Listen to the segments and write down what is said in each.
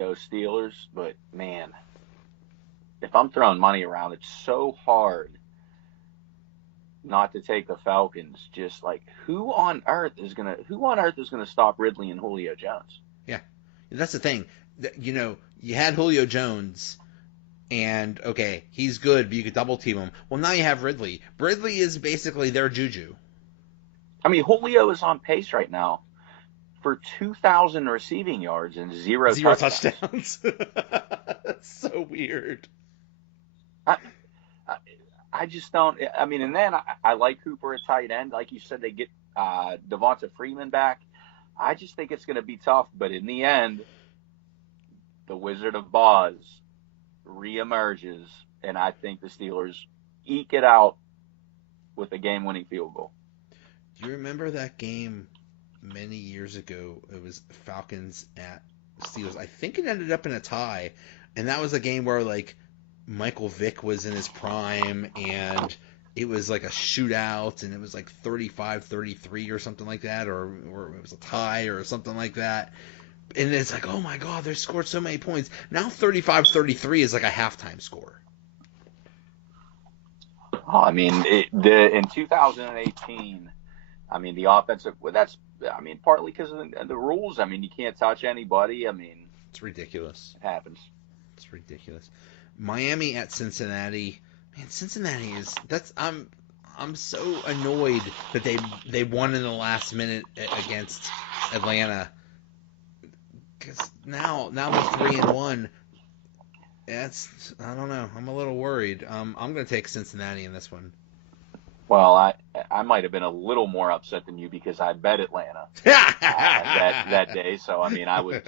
Go Steelers, but man, if I'm throwing money around, it's so hard not to take the Falcons. Just like who on earth is gonna stop Ridley and Julio Jones? Yeah, that's the thing. You had Julio Jones, and okay, he's good, but you could double team him. Well, now you have Ridley. Ridley is basically their Juju. I mean, Julio is on pace right now for 2,000 receiving yards and zero Zero touchdowns. touchdowns. That's so weird. I, I, I just don't. I mean, and then I like Cooper at tight end. Like you said, they get Devonta Freeman back. I just think it's going to be tough. But in the end, the Wizard of Oz reemerges, and I think the Steelers eke it out with a game-winning field goal. Do you remember that game many years ago? It was Falcons at Steelers. I think it ended up in a tie, and that was a game where like Michael Vick was in his prime, and it was like a shootout, and it was like 35-33 or something like that, or it was a tie or something like that. And it's like, oh my God, they scored so many points. Now 35-33 is like a halftime score. I mean, in 2018, I mean, the offensive, well, that's, I mean, partly because of the rules. I mean, you can't touch anybody. I mean, It's ridiculous. it happens. It's ridiculous. Miami at Cincinnati. Man, Cincinnati is that's I'm so annoyed that they won in the last minute against Atlanta. Because now they're 3-1. That's I don't know. I'm a little worried. I'm gonna take Cincinnati in this one. Well, I might have been a little more upset than you because I bet Atlanta that day. So I mean, I was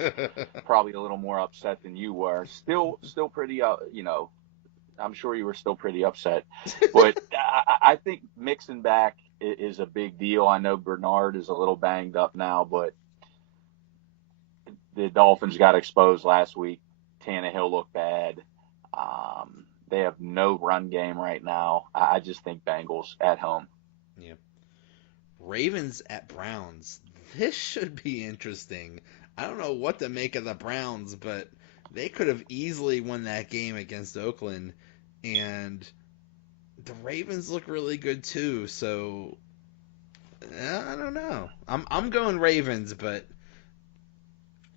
probably a little more upset than you were. Still pretty I'm sure you were still pretty upset. But I think mixing back is a big deal. I know Bernard is a little banged up now, but the Dolphins got exposed last week. Tannehill looked bad. They have no run game right now. I just think Bengals at home. Yeah. Ravens at Browns. This should be interesting. I don't know what to make of the Browns, but they could have easily won that game against Oakland, and the Ravens look really good too. So I don't know. I'm going Ravens, but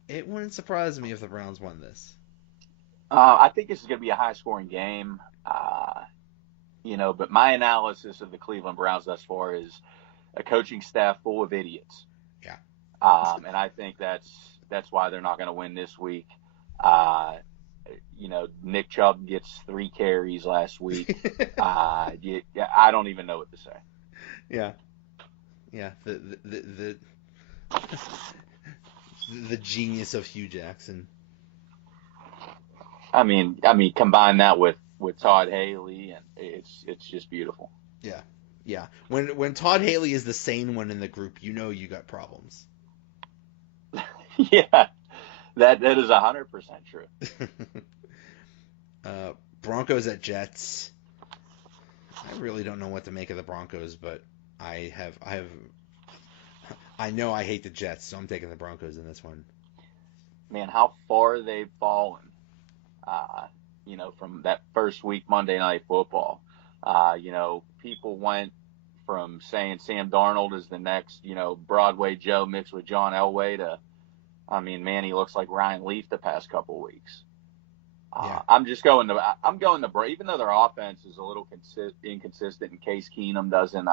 it wouldn't surprise me if the Browns won this. I think this is going to be a high scoring game. But my analysis of the Cleveland Browns thus far is a coaching staff full of idiots. Yeah. And I think that's why they're not going to win this week. Uh, Nick Chubb gets 3 carries last week. I don't even know what to say. Yeah. Yeah. The genius of Hugh Jackson. Combine that with Todd Haley, and it's just beautiful. Yeah. Yeah. When Todd Haley is the sane one in the group, you got problems. Yeah, that is 100% true. Broncos at Jets. I really don't know what to make of the Broncos, but I know I hate the Jets, so I'm taking the Broncos in this one. Man, how far they've fallen. Uh, from that first week Monday Night Football. People went from saying Sam Darnold is the next, Broadway Joe mixed with John Elway to, I mean, man, he looks like Ryan Leaf the past couple of weeks. Yeah. I'm going to, even though their offense is a little inconsistent in case Keenum doesn't,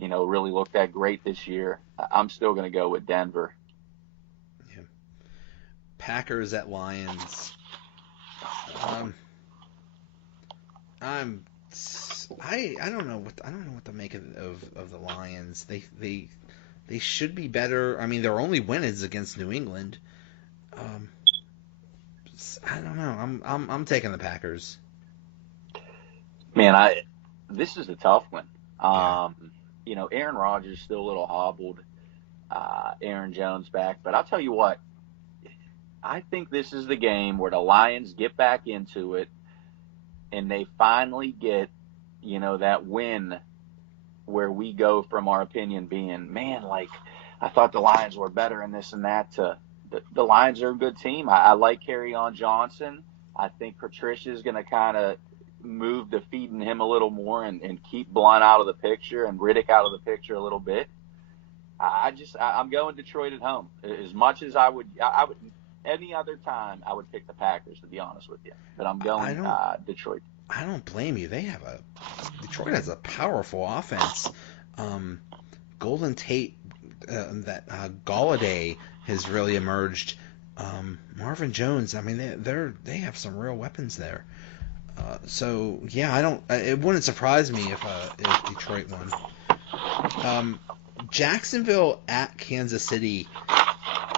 really look that great this year. I'm still going to go with Denver. Yeah. Packers at Lions. I'm I don't know what to make of the Lions. They should be better. I mean, their only win is against New England. Um, I don't know. I'm taking the Packers. Man, this is a tough one. Yeah. Aaron Rodgers still a little hobbled. Aaron Jones back, but I'll tell you what. I think this is the game where the Lions get back into it, and they finally get, that win where we go from our opinion being, man, like I thought the Lions were better in this and that to the Lions are a good team. I like Kerryon Johnson. I think Patricia's going to kind of move to feeding him a little more and keep Blunt out of the picture and Riddick out of the picture a little bit. I'm going Detroit at home. As much as I would any other time, I would pick the Packers, to be honest with you. But I'm going Detroit. I don't blame you. Detroit has a powerful offense. Golden Tate, Galladay has really emerged. Marvin Jones, I mean, they have some real weapons there. So yeah, it wouldn't surprise me if Detroit won. Jacksonville at Kansas City.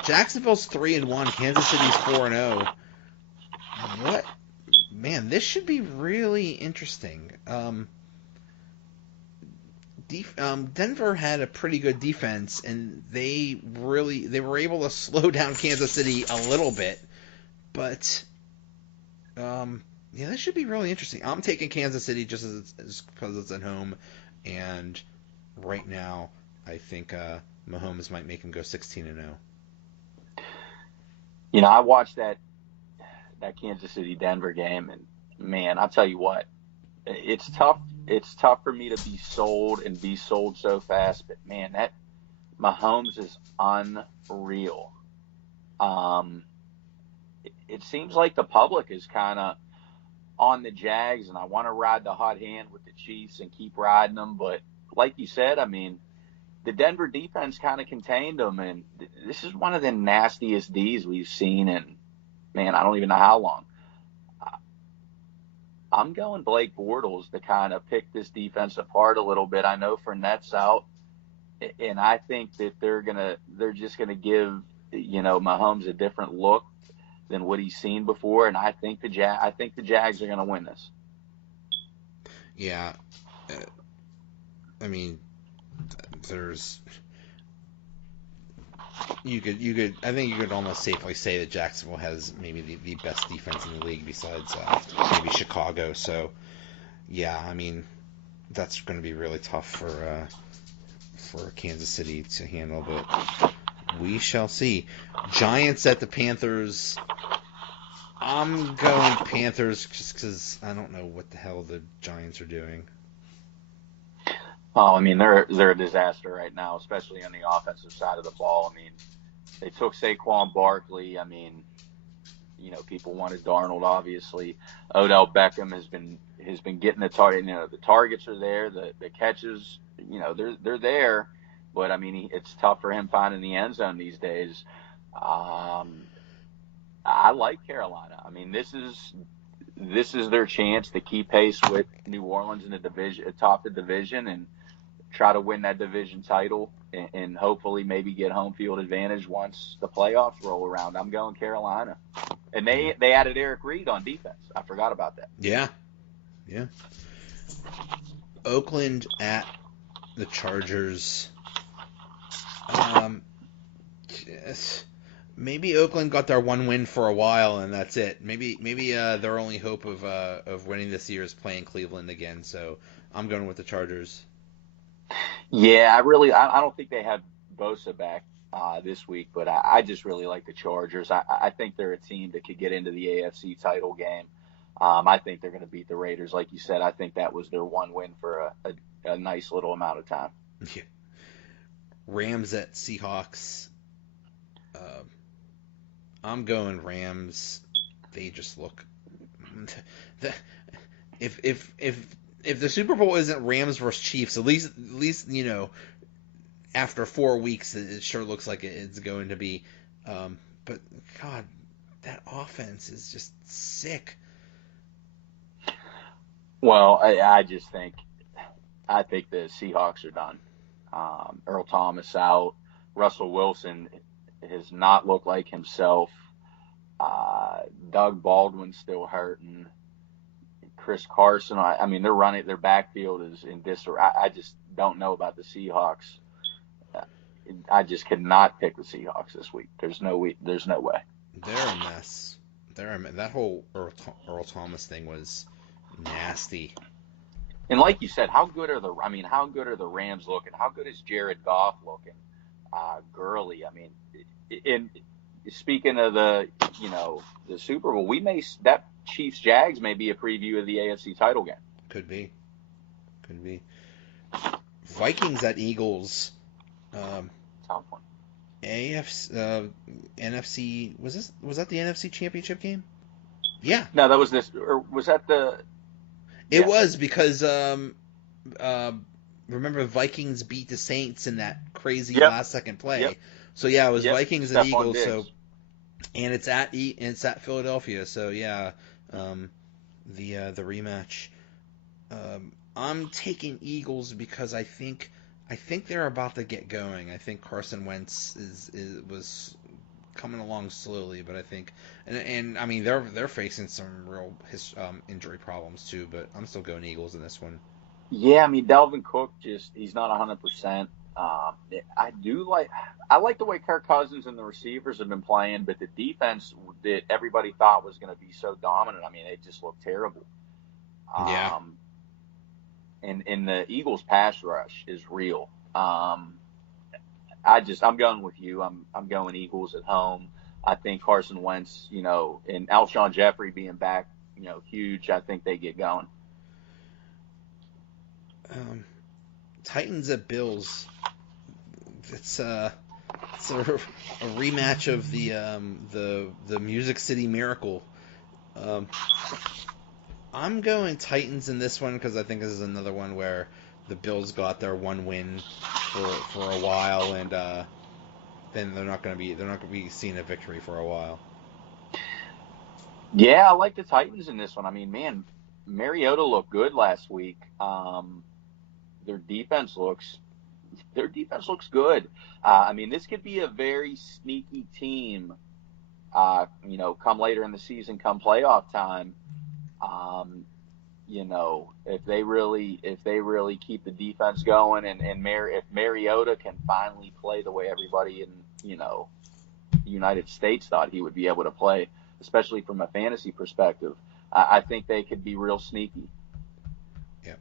Jacksonville's 3-1. Kansas City's 4-0. What? Man, this should be really interesting. Denver had a pretty good defense, and they were able to slow down Kansas City a little bit. But this should be really interesting. I'm taking Kansas City just because it's at home, and right now I think Mahomes might make him go 16-0. I watched that Kansas City Denver game, and man, I'll tell you what, it's tough. It's tough for me to be sold so fast, but man, that Mahomes is unreal. It seems like the public is kind of on the Jags, and I want to ride the hot hand with the Chiefs and keep riding them. But like you said, I mean, the Denver defense kind of contained them, and this is one of the nastiest Ds we've seen in, man, I don't even know how long. I'm going Blake Bortles to kind of pick this defense apart a little bit. I know Fournette's out, and I think that they're just gonna give Mahomes a different look than what he's seen before, and I think the Jags are gonna win this. Yeah, I mean, I think you could almost safely say that Jacksonville has maybe the best defense in the league besides maybe Chicago. So, yeah, I mean, that's going to be really tough for Kansas City to handle, but we shall see. Giants at the Panthers. I'm going Panthers just because I don't know what the hell the Giants are doing. Oh, I mean, they're a disaster right now, especially on the offensive side of the ball. I mean, they took Saquon Barkley. I mean, people wanted Darnold, obviously. Odell Beckham has been getting the target. The targets are there, the catches, they're there. But I mean, it's tough for him finding the end zone these days. I like Carolina. I mean, this is their chance to keep pace with New Orleans in the division, atop the division, and try to win that division title and hopefully maybe get home field advantage once the playoffs roll around. I'm going Carolina. And they added Eric Reed on defense. I forgot about that. Yeah. Oakland at the Chargers. Maybe Oakland got their one win for a while and that's it. Maybe their only hope of winning this year is playing Cleveland again. So I'm going with the Chargers. Yeah, I don't think they have Bosa back this week, but I just really like the Chargers. I think they're a team that could get into the AFC title game. I think they're going to beat the Raiders. Like you said, I think that was their one win for a nice little amount of time. Yeah. Rams at Seahawks. I'm going Rams. They just look. If the Super Bowl isn't Rams versus Chiefs, at least after 4 weeks, it sure looks like it's going to be. But God, that offense is just sick. Well, I think the Seahawks are done. Earl Thomas out. Russell Wilson has not looked like himself. Doug Baldwin's still hurting. Chris Carson, I mean, their backfield is in disarray. I just don't know about the Seahawks. I just could not pick the Seahawks this week. There's no way. They're a mess. That whole Earl Thomas thing was nasty. And like you said, how good are the Rams looking? How good is Jared Goff looking? Gurley, I mean, and speaking of the Super Bowl, that Chiefs Jags may be a preview of the AFC title game. Could be. Vikings at Eagles. Top one. NFC, was that the NFC Championship game? Yeah. No, that was this, or was that the? It was because remember Vikings beat the Saints in that crazy last second play. Yep. So yeah, it was Vikings and Eagles. Diggs. So, and it's at Philadelphia. So yeah, the rematch. I'm taking Eagles because I think they're about to get going. I think Carson Wentz was coming along slowly, but I think and I mean they're facing some real injury problems too. But I'm still going Eagles in this one. Yeah, I mean Dalvin Cook he's not 100%. I like the way Kirk Cousins and the receivers have been playing, but the defense that everybody thought was going to be so dominant, I mean, it just looked terrible. Yeah. And the Eagles' pass rush is real. I'm going with you. I'm going Eagles at home. I think Carson Wentz, and Alshon Jeffrey being back, huge. I think they get going. Titans at Bills. It's a rematch of the Music City Miracle. I'm going Titans in this one because I think this is another one where the Bills got their one win for a while, and then they're not going to be seeing a victory for a while. Yeah, I like the Titans in this one. I mean, man, Mariota looked good last week. Their defense looks good. I mean, this could be a very sneaky team. Come later in the season, come playoff time. If they really keep the defense going, and if Mariota can finally play the way everybody in the United States thought he would be able to play, especially from a fantasy perspective, I think they could be real sneaky. Yep.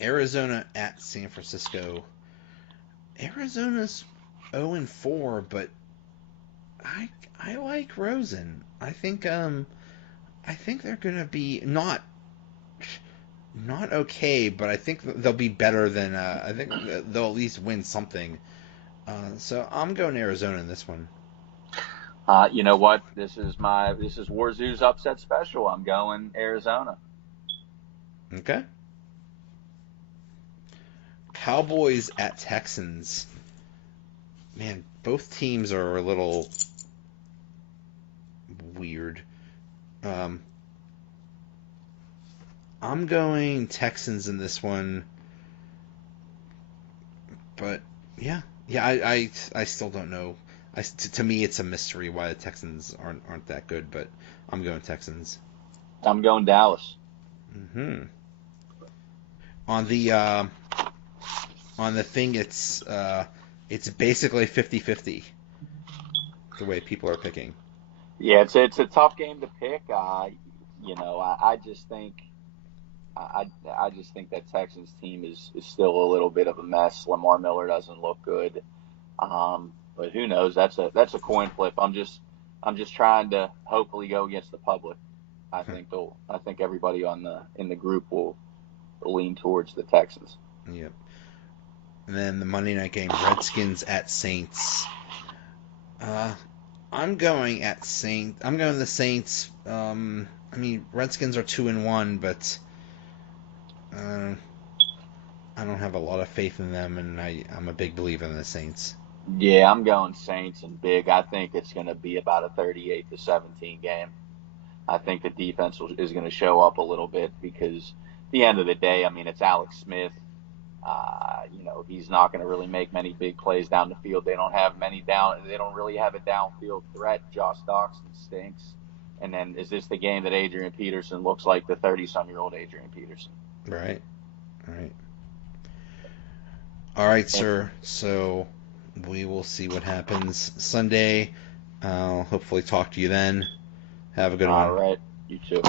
Arizona at San Francisco. Arizona's 0-4, but I like Rosen. I think they're gonna be not okay, but I think they'll be better than I think they'll at least win something. So I'm going Arizona in this one. You know what? This is Warzu's upset special. I'm going Arizona. Okay. Cowboys at Texans. Man, both teams are a little weird. I'm going Texans in this one, but I still don't know. To me, it's a mystery why the Texans aren't that good, but I'm going Texans. I'm going Dallas. Mm-hmm. On the thing, it's basically 50-50 the way people are picking. Yeah, it's a tough game to pick. I just think that Texans team is still a little bit of a mess. Lamar Miller doesn't look good. But who knows? That's a coin flip. I'm just trying to hopefully go against the public. I think everybody in the group will lean towards the Texans. Yep. And then the Monday night game, Redskins at Saints. I'm going the Saints. I mean, Redskins are 2-1, but I don't have a lot of faith in them, and I'm a big believer in the Saints. Yeah, I'm going Saints and big. I think it's going to be about a 38-17 game. I think the defense is going to show up a little bit because at the end of the day, I mean, it's Alex Smith. He's not going to really make many big plays down the field. They don't really have a downfield threat. Josh Doxson stinks. And then is this the game that Adrian Peterson looks like the 30-some-year-old Adrian Peterson? Right. All right, sir. So we will see what happens Sunday. I'll hopefully talk to you then. Have a good one. All right. You too.